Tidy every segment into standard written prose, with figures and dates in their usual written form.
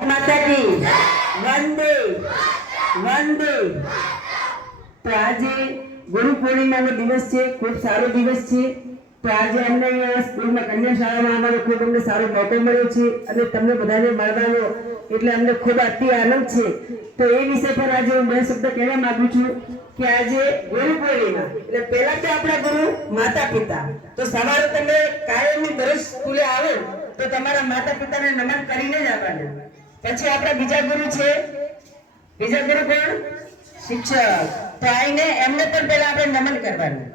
माता की वंदे वंदे। तो आज गुरु पूर्णिमा दिवस है, खूब सारो दिवस है। तो आज अમને સ્કૂલ માં કન્યા શાળામાં અમારો ખૂબ અમને સારો મોકો મળ્યો છે અને તમને બધાને મળવાનો એટલે અમને ખૂબ અતિ આનંદ છે। તો એ વિષય પર આજે હું બે શબ્દ કહેવા માંગુ છું કે આજે ગુરુ પૂર્ણિમા એટલે પહેલા તો આપણા ગુરુ માતા પિતા। તો સવારે તમે કાયમની દરરોજ સ્કૂલે આવો તો તમારા માતા પિતાને નમન કરીને જ આવવાનું। પછી આપણા બીજા ગુરુ છે, બીજા ગુરુ કોણ? શિક્ષક। તો આઈને એમને પણ પહેલા આપણે નમન કરવાનું।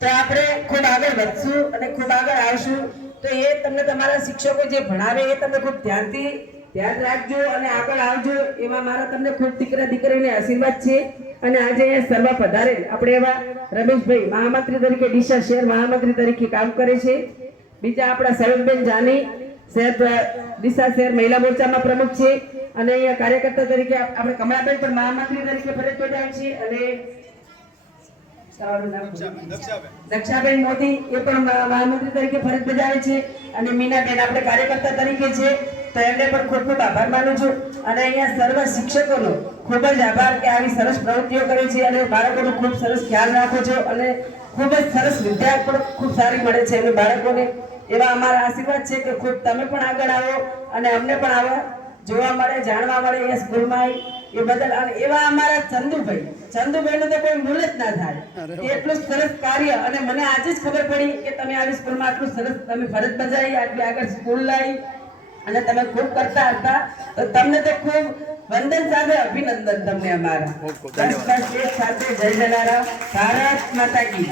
તો આપણે ખૂબ આગળ વધશું અને ખૂબ આગળ આવશું। તો એ તમને તમારા શિક્ષકો જે ભણાવે એ તમે ખૂબ ધ્યાનથી ધ્યાન રાખજો અને આગળ આવજો એવા મારા તમને ખૂબ દીકરા દીકરીઓને આશીર્વાદ છે। અને આજે અહીંયા સર્વ પધારે આપણે એવા રમેશભાઈ મહામંત્રી તરીકે ડીસા શહેર મહામંત્રી તરીકે કામ કરે છે। બીજા આપણા સરોજબેન જાની શહેર ડીસા શહેર મહિલા મોરચામાં પ્રમુખ છે અને અહીંયા કાર્યકર્તા તરીકે આપણે કમળાબેન પણ મહામંત્રી તરીકે ફરજ બજાવે છે અને દક્ષાબેન મોદી એ પણ મહામંત્રી તરીકે ફરજ બજાવે છે અને મીનાબેન આપણે કાર્યકર્તા તરીકે છે। તો એમને પણ ખૂબ ખૂબ આભાર માનું છું અને અહીંયા સર્વ શિક્ષકોનો ખૂબ જ આભાર કે આવી સરસ પ્રવૃત્તિઓ કરે છે અને બાળકોનો ખૂબ સરસ ખ્યાલ રાખો છો અને ખૂબ જ સરસ વિદ્યા પણ ખૂબ સારી મળે છે અને બાળકોને એવા અમારા આશીર્વાદ છે કે ખૂબ તમે પણ આગળ આવો અને અમને પણ આવા જોવા મળે જાણવા મળે એ સ્કૂલમાં એ બદલ। અને એવા અમારા ચંદુભાઈનું તો કોઈ મૂળ જ ના થાય, એટલું સરસ કાર્ય અને મને આજે જ ખબર પડી કે તમે આવી સ્કૂલમાં આટલું સરસ તમે ફરજ બજાવી, આટલી આગળ સ્કૂલ લાવી અને તમે ખૂબ કરતા હતા। તો તમને તો ખૂબ વંદન સાથે અભિનંદન તમને અમારા। બસ એક સાથે જય જલારામ, ભારત માતા કી।